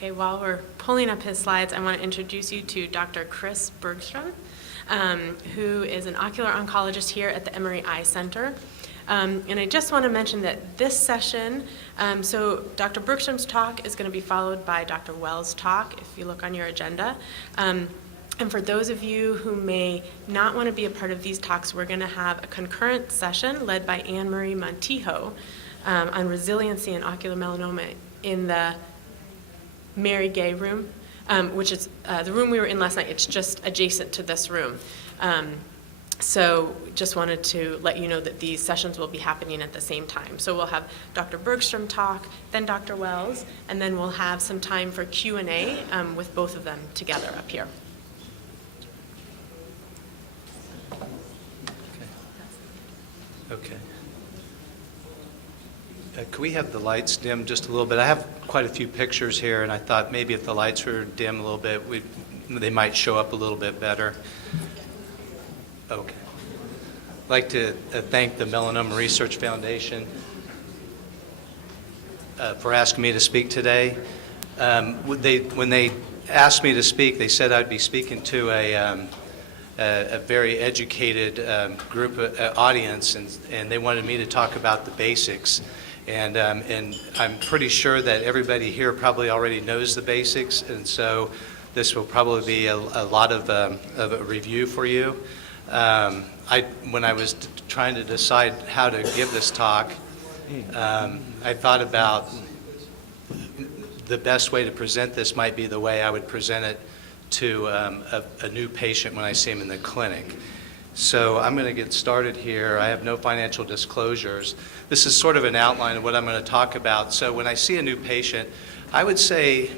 Okay, while we're pulling up his slides, I want to introduce you to Dr. Chris Bergstrom, who is an ocular oncologist here at the Emory Eye Center. And I just want to mention that this session, so Dr. Bergstrom's talk is going to be followed by Dr. Wells' talk, if you look on your agenda. And for those of you who may not want to be a part of these talks, we're going to have a concurrent session led by Anne-Marie Montijo on resiliency in ocular melanoma in the Mary Gay room, which is the room we were in last night. It's just adjacent to this room. So just wanted to let you know that these sessions will be happening at the same time. So we'll have Dr. Bergstrom talk, then Dr. Wells, and then we'll have some time for Q&A with both of them together up here. Okay. Could we have the lights dim just a little bit? I have quite a few pictures here, and I thought maybe if the lights were dim a little bit, they might show up a little bit better. Okay. I'd like to thank the Melanoma Research Foundation for asking me to speak today. When they asked me to speak, they said I'd be speaking to a very educated group audience, and they wanted me to talk about the basics. And I'm pretty sure that everybody here probably already knows the basics, and so this will probably be a lot of a review for you. When I was trying to decide how to give this talk, I thought about the best way to present this might be the way I would present it to a new patient when I see him in the clinic. So I'm going to get started here. I have no financial disclosures. This is sort of an outline of what I'm going to talk about. So when I see a new patient, I would say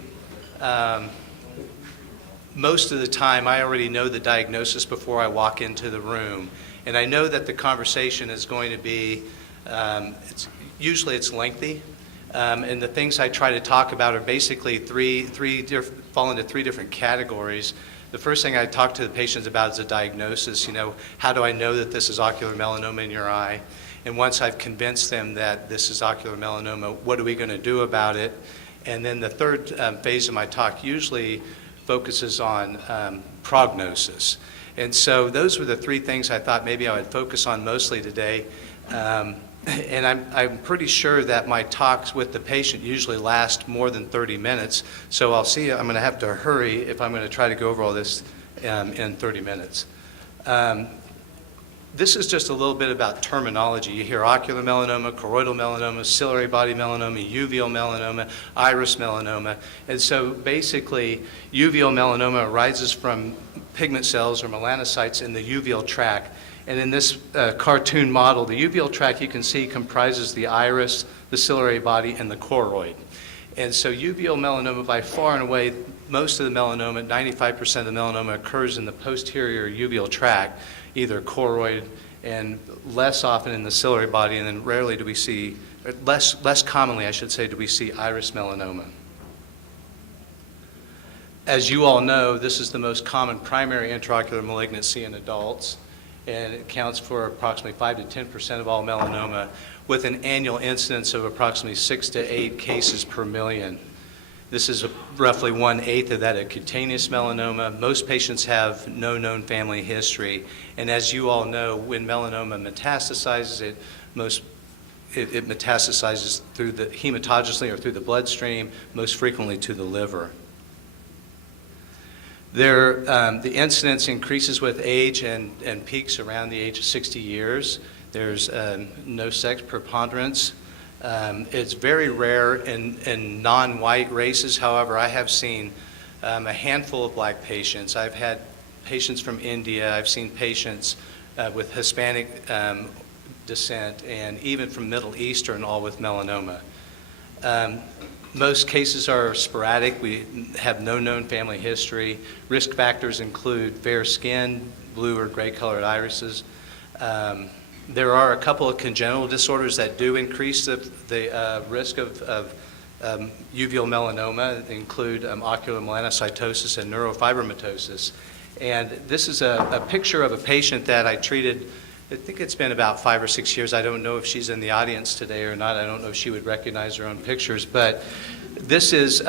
most of the time I already know the diagnosis before I walk into the room. And I know that the conversation is going to be, usually it's lengthy. And the things I try to talk about are basically fall into three different categories. The first thing I talk to the patients about is a diagnosis. You know, how do I know that this is ocular melanoma in your eye? And once I've convinced them that this is ocular melanoma, what are we going to do about it? And then the third phase of my talk usually focuses on prognosis. And so those were the three things I thought maybe I would focus on mostly today. And I'm pretty sure that my talks with the patient usually last more than 30 minutes. So I'm going to have to hurry if I'm going to try to go over all this in 30 minutes. This is just a little bit about terminology. You hear ocular melanoma, choroidal melanoma, ciliary body melanoma, uveal melanoma, iris melanoma. And so basically, uveal melanoma arises from pigment cells or melanocytes in the uveal tract. And in this cartoon model, the uveal tract you can see comprises the iris, the ciliary body, and the choroid. And so uveal melanoma, by far and away, most of the melanoma, 95% of the melanoma occurs in the posterior uveal tract, either choroid and less often in the ciliary body, and then rarely do we see, less commonly I should say, do we see iris melanoma. As you all know, this is the most common primary intraocular malignancy in adults, and it accounts for approximately 5 to 10% of all melanoma, with an annual incidence of approximately 6 to 8 cases per million. This is roughly 1/8 of that of cutaneous melanoma. Most patients have no known family history, and as you all know, when melanoma metastasizes, it metastasizes through the hematologically or through the bloodstream, most frequently to the liver. The incidence increases with age and peaks around the age of 60 years. There's no sex preponderance. It's very rare in non-white races. However, I have seen a handful of black patients. I've had patients from India. I've seen patients with Hispanic descent, and even from Middle Eastern, all with melanoma. Most cases are sporadic. We have no known family history. Risk factors include fair skin, blue or gray colored irises. There are a couple of congenital disorders that do increase the risk of uveal melanoma. They include ocular melanocytosis and neurofibromatosis. And this is a picture of a patient that I treated. I think it's been about 5 or 6 years. I don't know if she's in the audience today or not. I don't know if she would recognize her own pictures. But this is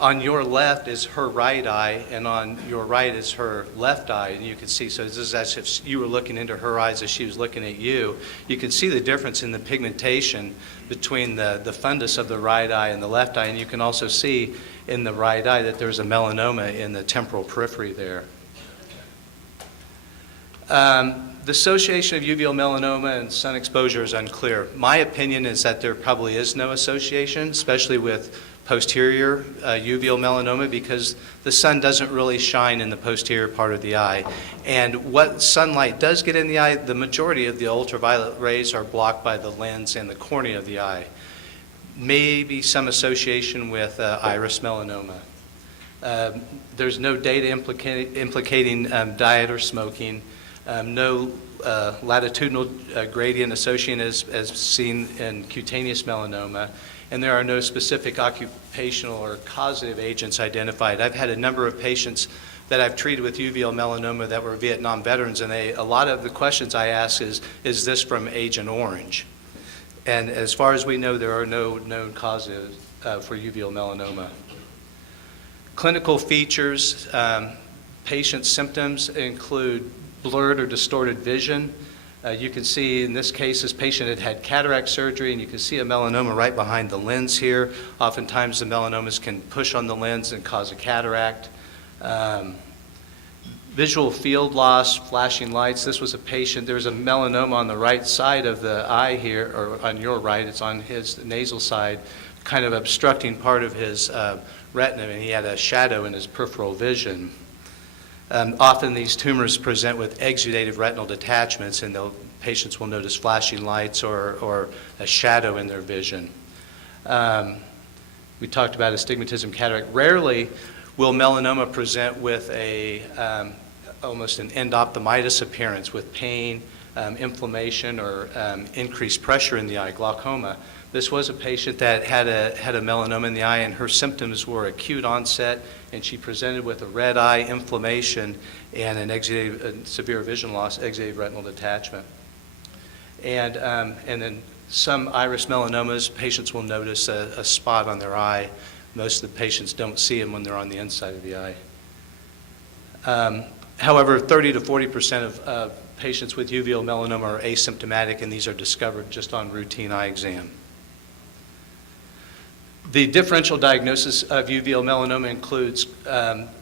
On your left is her right eye, and on your right is her left eye. And you can see, so this is as if you were looking into her eyes as she was looking at you. You can see the difference in the pigmentation between the fundus of the right eye and the left eye. And you can also see in the right eye that there's a melanoma in the temporal periphery there. The association of uveal melanoma and sun exposure is unclear. My opinion is that there probably is no association, especially with posterior uveal melanoma, because the sun doesn't really shine in the posterior part of the eye. And what sunlight does get in the eye, the majority of the ultraviolet rays are blocked by the lens and the cornea of the eye. Maybe some association with iris melanoma. There's no data implicating diet or smoking. No latitudinal gradient association as seen in cutaneous melanoma, and there are no specific occupational or causative agents identified. I've had a number of patients that I've treated with uveal melanoma that were Vietnam veterans, and a lot of the questions I ask is this from Agent Orange? And as far as we know, there are no known causes for uveal melanoma. Clinical features, patient symptoms include blurred or distorted vision. You can see in this case, this patient had cataract surgery, and you can see a melanoma right behind the lens here. Oftentimes the melanomas can push on the lens and cause a cataract. Visual field loss, flashing lights. This was a patient, there was a melanoma on the right side of the eye here, or on your right, it's on his nasal side, kind of obstructing part of his retina, and he had a shadow in his peripheral vision. Often these tumors present with exudative retinal detachments, and the patients will notice flashing lights or a shadow in their vision. We talked about astigmatism, cataract. Rarely will melanoma present with almost an endophthalmitis appearance with pain, inflammation, or increased pressure in the eye, glaucoma. This was a patient that had a melanoma in the eye, and her symptoms were acute onset, and she presented with a red eye, inflammation, and an severe vision loss, exudative retinal detachment. And then some iris melanomas, patients will notice a spot on their eye. Most of the patients don't see them when they're on the inside of the eye. However, 30 to 40% of patients with uveal melanoma are asymptomatic, and these are discovered just on routine eye exam. The differential diagnosis of uveal melanoma includes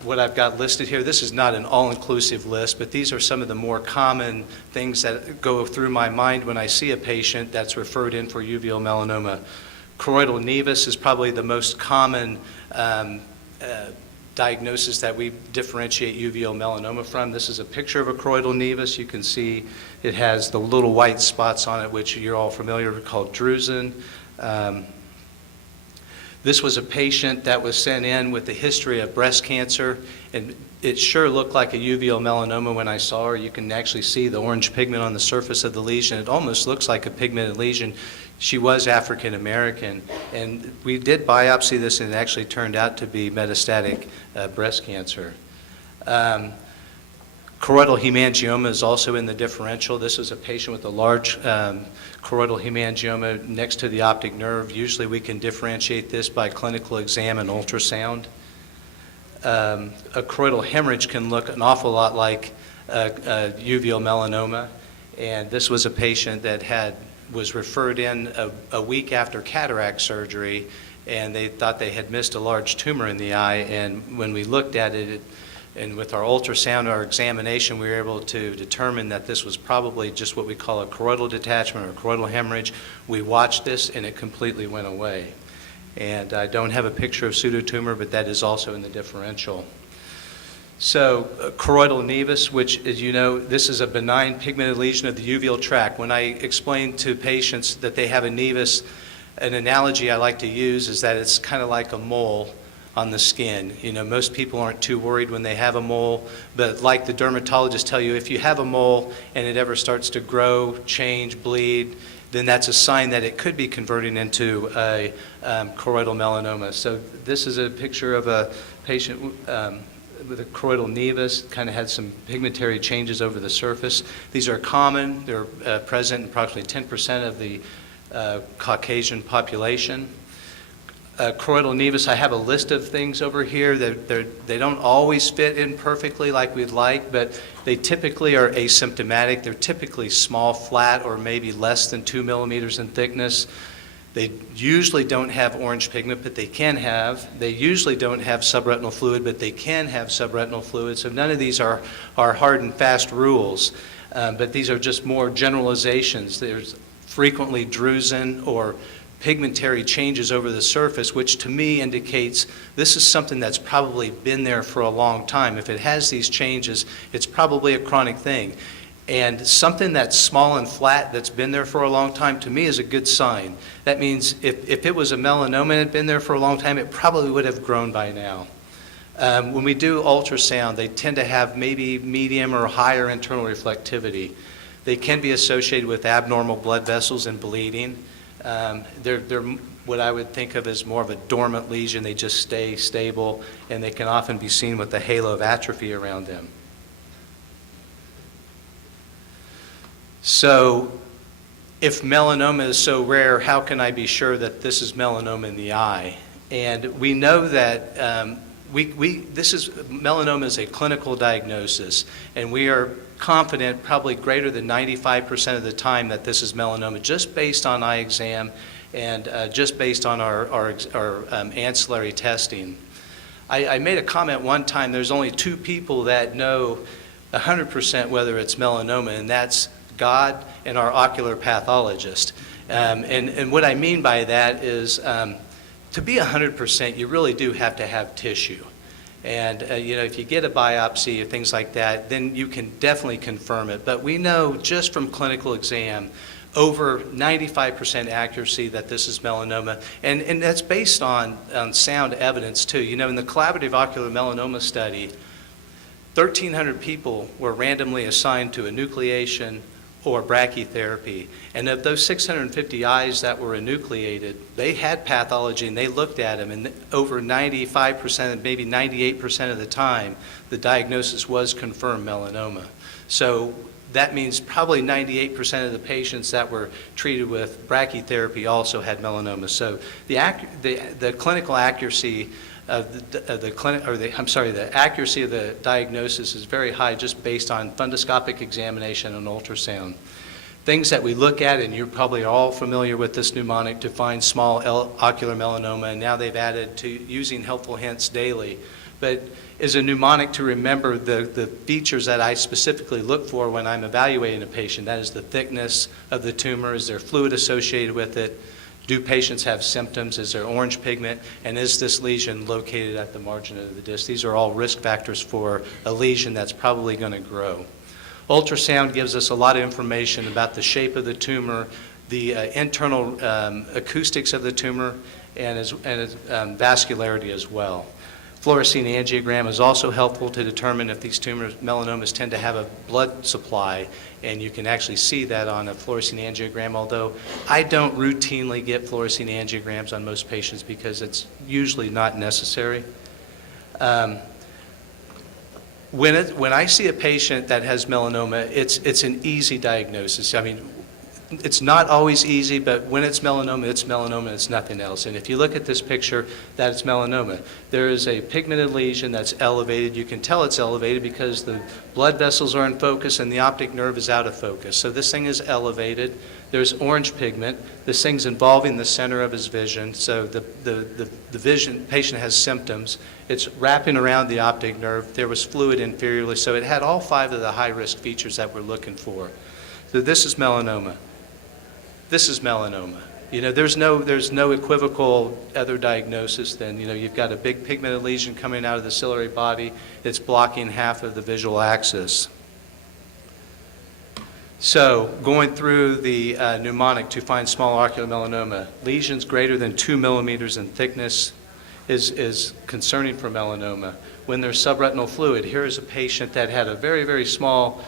what I've got listed here. This is not an all-inclusive list, but these are some of the more common things that go through my mind when I see a patient that's referred in for uveal melanoma. Choroidal Nevis is probably the most common diagnosis that we differentiate uveal melanoma from. This is a picture of a choroidal nevus. You can see it has the little white spots on it, which you're all familiar with, called drusen. This was a patient that was sent in with a history of breast cancer, and it sure looked like a uveal melanoma when I saw her. You can actually see the orange pigment on the surface of the lesion. It almost looks like a pigmented lesion. She was African American, and we did biopsy this, and it actually turned out to be metastatic breast cancer. Choroidal hemangioma is also in the differential. This is a patient with a large choroidal hemangioma next to the optic nerve. Usually we can differentiate this by clinical exam and ultrasound. A choroidal hemorrhage can look an awful lot like a uveal melanoma, and this was a patient that was referred in a week after cataract surgery, and they thought they had missed a large tumor in the eye, and when we looked at it, and with our ultrasound, our examination, we were able to determine that this was probably just what we call a choroidal detachment or choroidal hemorrhage. We watched this, and it completely went away. And I don't have a picture of pseudotumor, but that is also in the differential. So choroidal nevus, which, as you know, this is a benign pigmented lesion of the uveal tract. When I explain to patients that they have a nevus, an analogy I like to use is that it's kind of like a mole on the skin. You know, most people aren't too worried when they have a mole, but like the dermatologists tell you, if you have a mole and it ever starts to grow, change, bleed, then that's a sign that it could be converting into a choroidal melanoma. So this is a picture of a patient with a choroidal nevus, kind of had some pigmentary changes over the surface. These are common. They're present in approximately 10% of the Caucasian population. choroidal nevus, I have a list of things over here. They don't always fit in perfectly like we'd like, but they typically are asymptomatic. They're typically small, flat, or maybe less than 2 millimeters in thickness. They usually don't have orange pigment, but they can have. They usually don't have subretinal fluid, but they can have subretinal fluid. So none of these are hard and fast rules, but these are just more generalizations. There's frequently drusen or pigmentary changes over the surface, which to me indicates this is something that's probably been there for a long time. If it has these changes, it's probably a chronic thing. And something that's small and flat that's been there for a long time, to me, is a good sign. That means if it was a melanoma and had been there for a long time, it probably would have grown by now. When we do ultrasound, they tend to have maybe medium or higher internal reflectivity. They can be associated with abnormal blood vessels and bleeding. They're what I would think of as more of a dormant lesion. They just stay stable, and they can often be seen with a halo of atrophy around them. So if melanoma is so rare, how can I be sure that this is melanoma in the eye? And we know that melanoma is a clinical diagnosis, and we are confident probably greater than 95% of the time that this is melanoma, just based on eye exam and just based on our ancillary testing. I made a comment one time, there's only 2 people that know 100% whether it's melanoma, and that's God and our ocular pathologist. And what I mean by that is to be 100%, you really do have to have tissue. And if you get a biopsy or things like that, then you can definitely confirm it. But we know just from clinical exam, over 95% accuracy that this is melanoma. And that's based on sound evidence too. In the collaborative ocular melanoma study, 1,300 people were randomly assigned to enucleation or brachytherapy. And of those 650 eyes that were enucleated, they had pathology and they looked at them, and over 95%, maybe 98% of the time, the diagnosis was confirmed melanoma. So that means probably 98% of the patients that were treated with brachytherapy also had melanoma. So the clinical accuracy the accuracy of the diagnosis is very high just based on fundoscopic examination and ultrasound. Things that we look at, and you're probably all familiar with this mnemonic to find small ocular melanoma, and now they've added to using helpful hints daily. But is a mnemonic to remember the features that I specifically look for when I'm evaluating a patient. That is the thickness of the tumor, is there fluid associated with it, do patients have symptoms? Is there orange pigment? And is this lesion located at the margin of the disc? These are all risk factors for a lesion that's probably going to grow. Ultrasound gives us a lot of information about the shape of the tumor, the internal acoustics of the tumor, and its vascularity as well. Fluorescein angiogram is also helpful to determine if these melanomas tend to have a blood supply, and you can actually see that on a fluorescein angiogram, although I don't routinely get fluorescein angiograms on most patients because it's usually not necessary. When I see a patient that has melanoma, it's an easy diagnosis. I mean, it's not always easy, but when it's melanoma, it's nothing else. And if you look at this picture, that's melanoma. There is a pigmented lesion that's elevated. You can tell it's elevated because the blood vessels are in focus and the optic nerve is out of focus. So this thing is elevated. There's orange pigment. This thing's involving the center of his vision. So the patient has symptoms. It's wrapping around the optic nerve. There was fluid inferiorly. So it had all 5 of the high-risk features that we're looking for. So this is melanoma. This is melanoma. There's no equivocal other diagnosis than, you've got a big pigmented lesion coming out of the ciliary body. It's blocking half of the visual axis. So going through the mnemonic to find small ocular melanoma, lesions greater than 2 millimeters in thickness is concerning for melanoma. When there's subretinal fluid, here is a patient that had a very, very small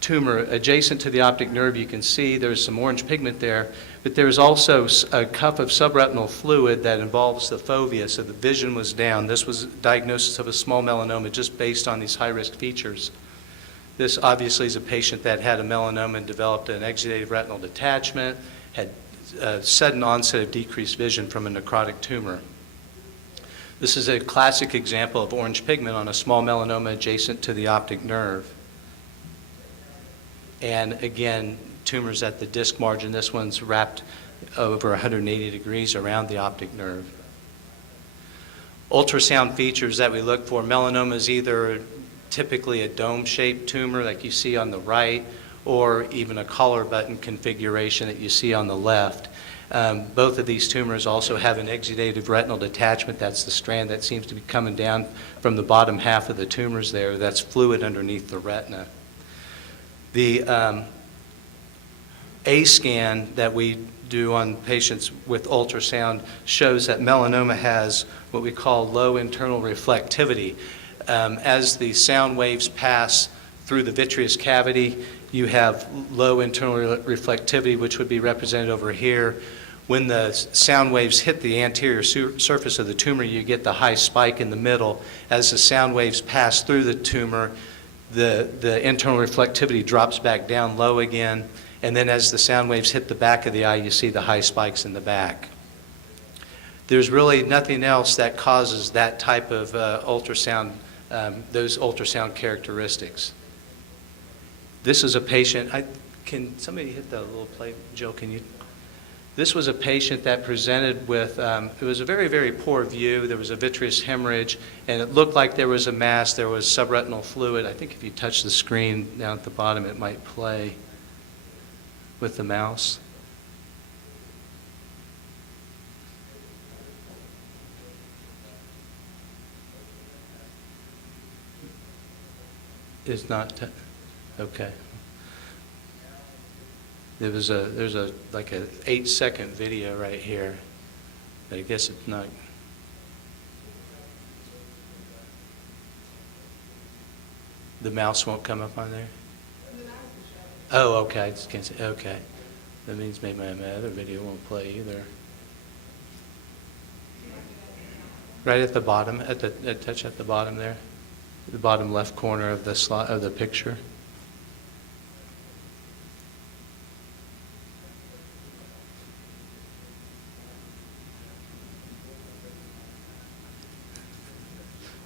tumor adjacent to the optic nerve. You can see there's some orange pigment there, but there's also a cup of subretinal fluid that involves the fovea, so the vision was down. This was a diagnosis of a small melanoma just based on these high-risk features. This obviously is a patient that had a melanoma and developed an exudative retinal detachment, had a sudden onset of decreased vision from a necrotic tumor. This is a classic example of orange pigment on a small melanoma adjacent to the optic nerve. And again, tumors at the disc margin. This one's wrapped over 180 degrees around the optic nerve. Ultrasound features that we look for, melanoma is either typically a dome-shaped tumor like you see on the right, or even a collar button configuration that you see on the left. Both of these tumors also have an exudative retinal detachment. That's the strand that seems to be coming down from the bottom half of the tumors there. That's fluid underneath the retina. The A scan that we do on patients with ultrasound shows that melanoma has what we call low internal reflectivity. As the sound waves pass through the vitreous cavity, you have low internal reflectivity, which would be represented over here. When the sound waves hit the anterior surface of the tumor, you get the high spike in the middle. As the sound waves pass through the tumor, the internal reflectivity drops back down low again, and then as the sound waves hit the back of the eye, you see the high spikes in the back. There's really nothing else that causes that type of ultrasound, those ultrasound characteristics. This is a patient, can somebody hit the little play, Jill, can you? This was a patient that presented with, it was a very, very poor view. There was a vitreous hemorrhage, and it looked like there was a mass. There was subretinal fluid. I think if you touch the screen down at the bottom, it might play with the mouse. It's not, okay. There's like a 8-second video right here, but I guess it's not. The mouse won't come up on there? Oh, okay, I just can't see, okay. That means maybe my other video won't play either. Right at the bottom, touch at the bottom there, the bottom left corner of the slide, of the picture.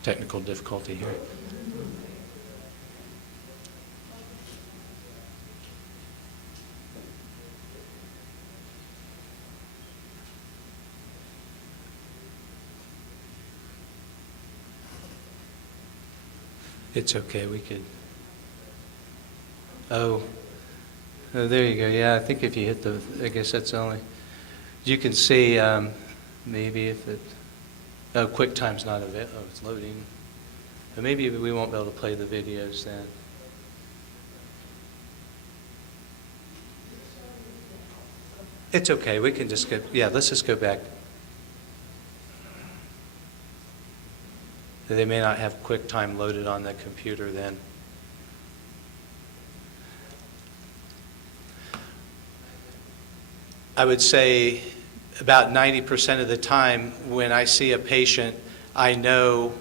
Technical difficulty here. It's okay, we could. Oh, there you go. Yeah, I think if you hit the, I guess that's only, you can see maybe if it, oh, QuickTime's not available. Oh, it's loading. But maybe we won't be able to play the videos then. It's okay. We can just go, yeah, let's just go back. They may not have QuickTime loaded on the computer then. I would say about 90% of the time when I see a patient, I know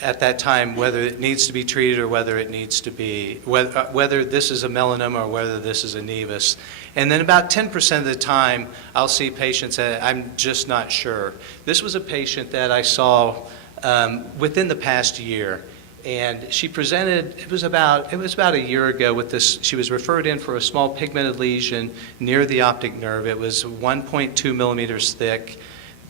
at that time whether it needs to be treated or whether it needs to be, whether this is a melanoma or whether this is a Nevis. And then about 10% of the time, I'll see patients that I'm just not sure. This was a patient that I saw within the past year, and she presented, it was about a year ago with this. She was referred in for a small pigmented lesion near the optic nerve. It was 1.2 millimeters thick.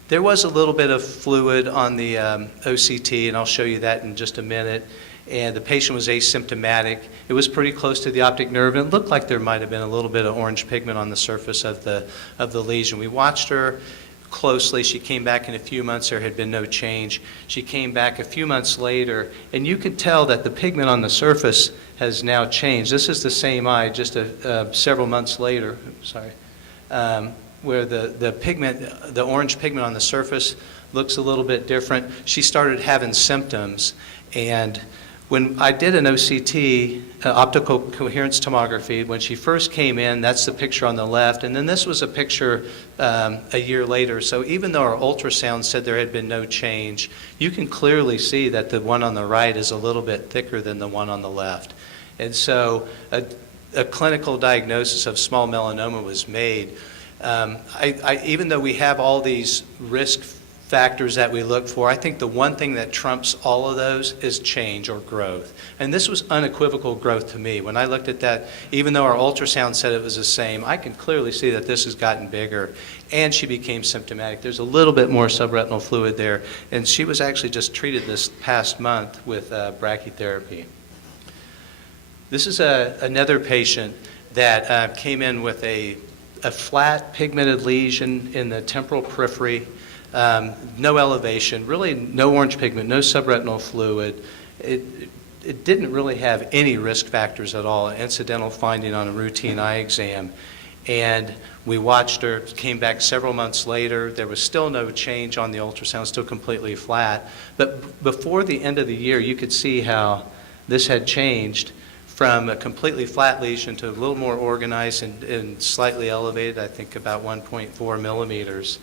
There was a little bit of fluid on the OCT, and I'll show you that in just a minute. And the patient was asymptomatic. It was pretty close to the optic nerve, and it looked like there might have been a little bit of orange pigment on the surface of the lesion. We watched her closely. She came back in a few months. There had been no change. She came back a few months later, and you could tell that the pigment on the surface has now changed. This is the same eye just several months later. Where the pigment, the orange pigment on the surface looks a little bit different. She started having symptoms, and when I did an OCT, optical coherence tomography, when she first came in, that's the picture on the left, and then this was a picture a year later. So even though our ultrasound said there had been no change, you can clearly see that the one on the right is a little bit thicker than the one on the left. And so a clinical diagnosis of small melanoma was made. Even though we have all these risk factors that we look for. I think the one thing that trumps all of those is change or growth. And this was unequivocal growth to me. When I looked at that, even though our ultrasound said it was the same, I can clearly see that this has gotten bigger. And she became symptomatic. There's a little bit more subretinal fluid there. And she was actually just treated this past month with brachytherapy. This is another patient that came in with a flat pigmented lesion in the temporal periphery. No elevation, really no orange pigment, no subretinal fluid. It didn't really have any risk factors at all, an incidental finding on a routine eye exam. And we watched her, came back several months later. There was still no change on the ultrasound, still completely flat. But before the end of the year, you could see how this had changed from a completely flat lesion to a little more organized and slightly elevated, I think about 1.4 millimeters.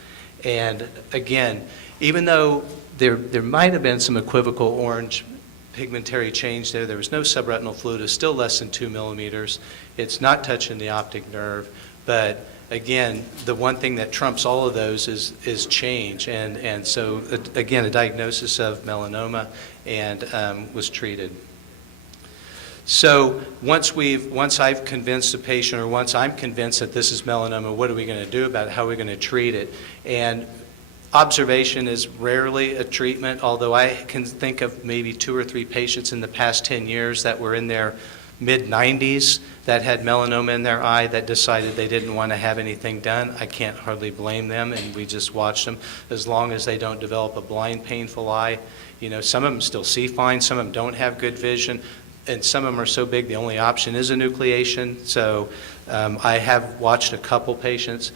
And again, even though there might have been some equivocal orange pigmentary change there was no subretinal fluid. It's still less than 2 millimeters. It's not touching the optic nerve. But again, the one thing that trumps all of those is change. And so, again, a diagnosis of melanoma and was treated. So once I've convinced a patient, or once I'm convinced that this is melanoma, what are we going to do about it? How are we going to treat it? And observation is rarely a treatment, although I can think of maybe 2 or 3 patients in the past 10 years that were in their mid-90s that had melanoma in their eye that decided they didn't want to have anything done. I can't hardly blame them, and we just watched them as long as they don't develop a blind, painful eye. You know, some of them still see fine, some of them don't have good vision. And some of them are so big, the only option is enucleation. So I have watched a couple patients.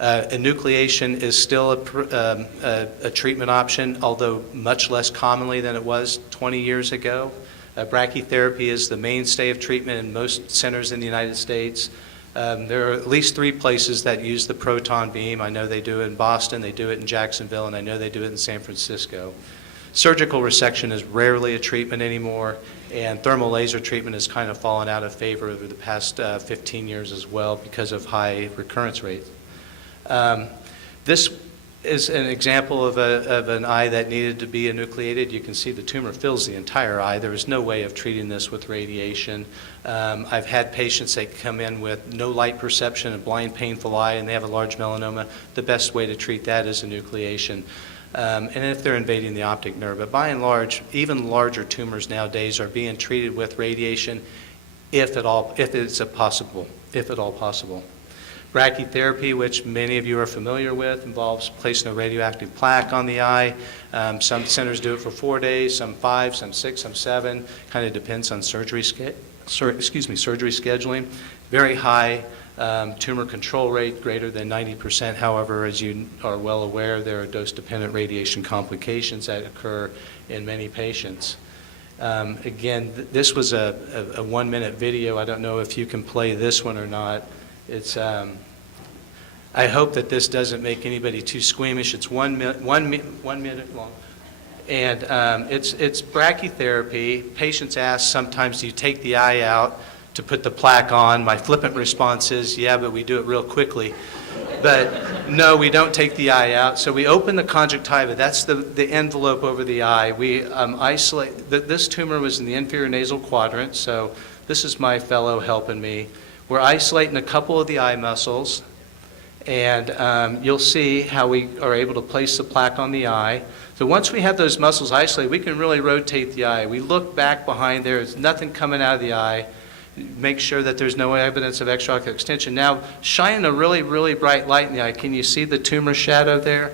Enucleation is still a treatment option, although much less commonly than it was 20 years ago. Brachytherapy is the mainstay of treatment in most centers in the United States. There are at least 3 places that use the proton beam. I know they do it in Boston, they do it in Jacksonville, and I know they do it in San Francisco. Surgical resection is rarely a treatment anymore, and thermal laser treatment has kind of fallen out of favor over the past 15 years as well because of high recurrence rates. This is an example of an eye that needed to be enucleated. You can see the tumor fills the entire eye. There was no way of treating this with radiation. I've had patients that come in with no light perception, a blind, painful eye, and they have a large melanoma. The best way to treat that is enucleation. And if they're invading the optic nerve. But by and large, even larger tumors nowadays are being treated with radiation if at all possible. Brachytherapy, which many of you are familiar with, involves placing a radioactive plaque on the eye. Some centers do it for 4 days, some 5, some 6, some 7. Kind of depends on surgery scheduling. Very high tumor control rate, greater than 90%. However, as you are well aware, there are dose-dependent radiation complications that occur in many patients. Again, this was a 1-minute video. I don't know if you can play this one or not. It's, I hope that this doesn't make anybody too squeamish. It's 1 minute long. And it's brachytherapy. Patients ask sometimes, do you take the eye out to put the plaque on? My flippant response is, yeah, but we do it real quickly. But no, we don't take the eye out. So we open the conjunctiva. That's the envelope over the eye. We isolate. This tumor was in the inferior nasal quadrant, so this is my fellow helping me. We're isolating a couple of the eye muscles, and you'll see how we are able to place the plaque on the eye. So once we have those muscles isolated, we can really rotate the eye. We look back behind there. There's nothing coming out of the eye. Make sure that there's no evidence of extraocular extension. Now, shine a really, really bright light in the eye. Can you see the tumor shadow there?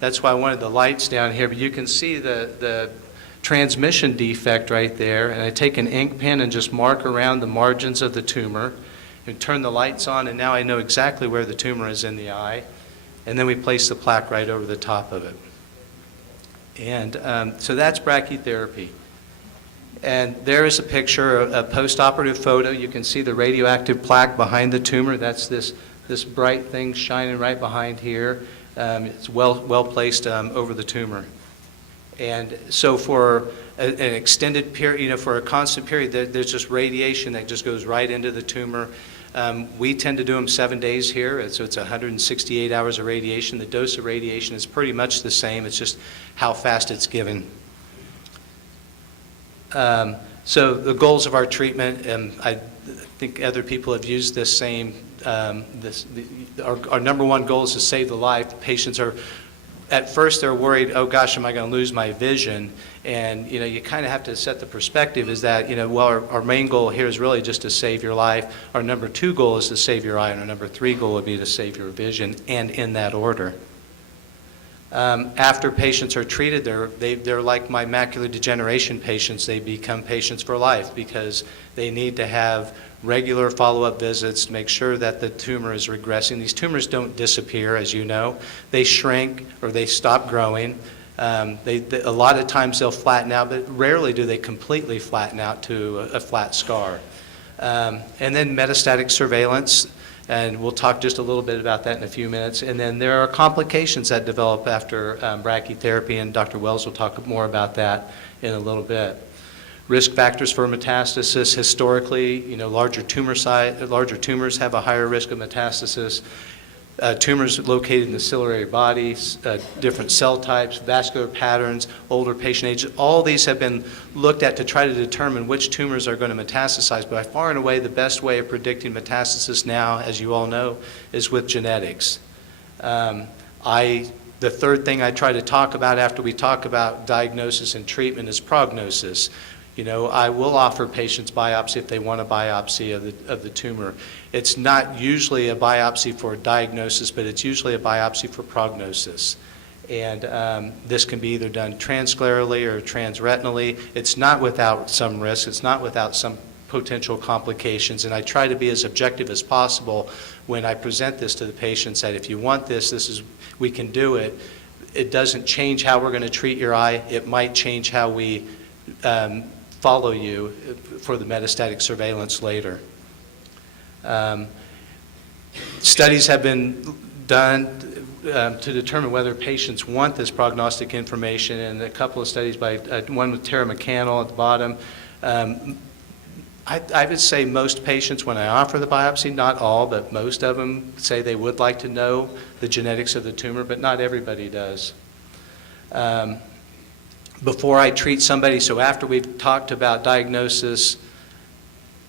That's why I wanted the lights down here, but you can see the transmission defect right there. And I take an ink pen and just mark around the margins of the tumor and turn the lights on, and now I know exactly where the tumor is in the eye. And then we place the plaque right over the top of it. And so that's brachytherapy. And there is a picture, a post-operative photo. You can see the radioactive plaque behind the tumor. That's this bright thing shining right behind here. It's well placed over the tumor. And so for an extended period, for a constant period, there's just radiation that just goes right into the tumor. We tend to do them 7 days here, so it's 168 hours of radiation. The dose of radiation is pretty much the same. It's just how fast it's given. So the goals of our treatment, and I think other people have used this same, our number one goal is to save the life. Patients are, at first they're worried, oh gosh, am I going to lose my vision? And you kind of have to set the perspective is that, well, our main goal here is really just to save your life. Our number 2 goal is to save your eye, and our number 3 goal would be to save your vision, and in that order. After patients are treated, they're like my macular degeneration patients. They become patients for life because they need to have regular follow-up visits to make sure that the tumor is regressing. These tumors don't disappear, as you know. They shrink or they stop growing. A lot of times they'll flatten out, but rarely do they completely flatten out to a flat scar. And then metastatic surveillance. And we'll talk just a little bit about that in a few minutes. And then there are complications that develop after brachytherapy, and Dr. Wells will talk more about that in a little bit. Risk factors for metastasis. Historically, larger tumors have a higher risk of metastasis. Tumors located in the ciliary body, different cell types, vascular patterns, older patient age, all these have been looked at to try to determine which tumors are going to metastasize. But by far and away, the best way of predicting metastasis now, as you all know, is with genetics. The third thing I try to talk about after we talk about diagnosis and treatment is prognosis. I will offer patients biopsy if they want a biopsy of the tumor. It's not usually a biopsy for diagnosis, but it's usually a biopsy for prognosis. And this can be either done transsclerally or transretinally. It's not without some risk. It's not without some potential complications. And I try to be as objective as possible when I present this to the patients that if you want this, we can do it. It doesn't change how we're going to treat your eye. It might change how we follow you for the metastatic surveillance later. Studies have been done to determine whether patients want this prognostic information, and a couple of studies by one with Tara McCannell at the bottom. I would say most patients, when I offer the biopsy, not all, but most of them say they would like to know the genetics of the tumor, but not everybody does. Before I treat somebody, so after we've talked about diagnosis,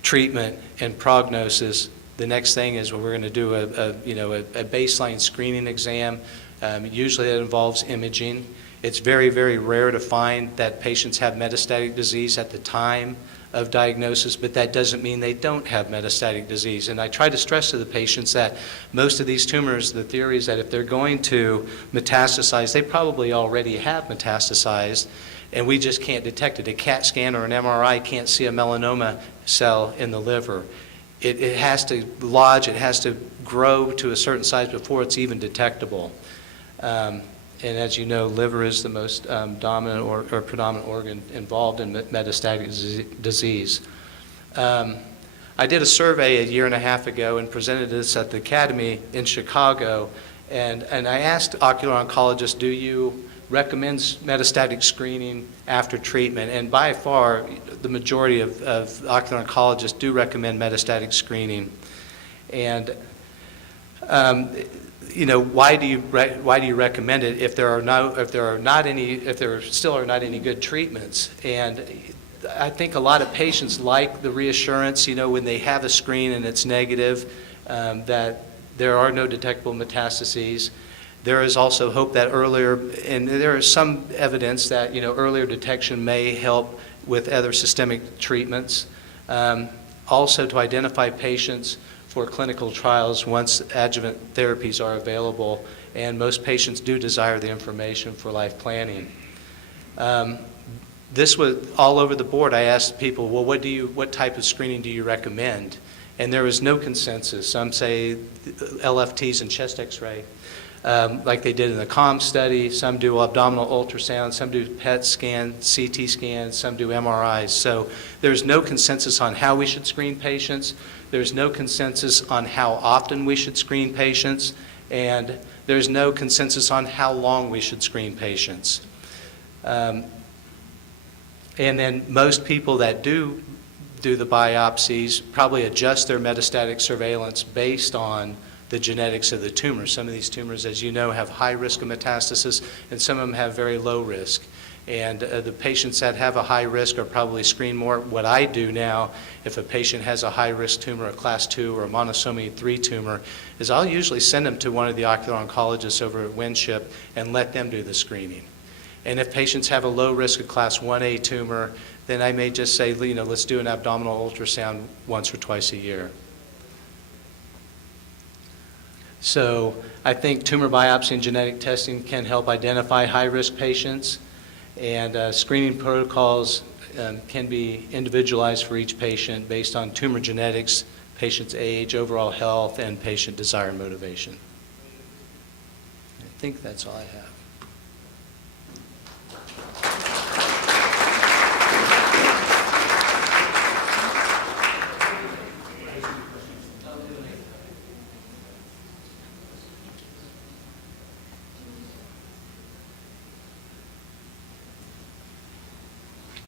treatment, and prognosis, the next thing is we're going to do a baseline screening exam. Usually it involves imaging. It's very, very rare to find that patients have metastatic disease at the time of diagnosis, but that doesn't mean they don't have metastatic disease. And I try to stress to the patients that most of these tumors, the theory is that if they're going to metastasize, they probably already have metastasized, and we just can't detect it. A CAT scan or an MRI can't see a melanoma cell in the liver. It has to lodge, it has to grow to a certain size before it's even detectable. And as you know, liver is the most dominant or predominant organ involved in metastatic disease. I did a survey a year and a half ago and presented this at the Academy in Chicago, and I asked ocular oncologists, do you recommend metastatic screening after treatment? And by far, the majority of ocular oncologists do recommend metastatic screening. And why do you recommend it if there still are not any good treatments? And I think a lot of patients like the reassurance, when they have a screen and it's negative, that there are no detectable metastases. There is also hope that and there is some evidence that earlier detection may help with other systemic treatments. Also to identify patients for clinical trials once adjuvant therapies are available, and most patients do desire the information for life planning. This was all over the board. I asked people, well, what type of screening do you recommend? And there was no consensus. Some say LFTs and chest x-ray, like they did in the COM study. Some do abdominal ultrasound, some do PET scan, CT scans, some do MRIs. So there's no consensus on how we should screen patients. There's no consensus on how often we should screen patients, and there's no consensus on how long we should screen patients. And then most people that do do the biopsies, probably adjust their metastatic surveillance based on the genetics of the tumor. Some of these tumors, as you know, have high risk of metastasis, and some of them have very low risk. And the patients that have a high risk are probably screened more. What I do now, if a patient has a high-risk tumor, a class 2 or a monosomy 3 tumor, is I'll usually send them to one of the ocular oncologists over at Winship and let them do the screening. And if patients have a low risk of class 1A tumor, then I may just say, let's do an abdominal ultrasound once or twice a year. So I think tumor biopsy and genetic testing can help identify high-risk patients, and screening protocols can be individualized for each patient based on tumor genetics, patient's age, overall health, and patient desire and motivation. I think that's all I have.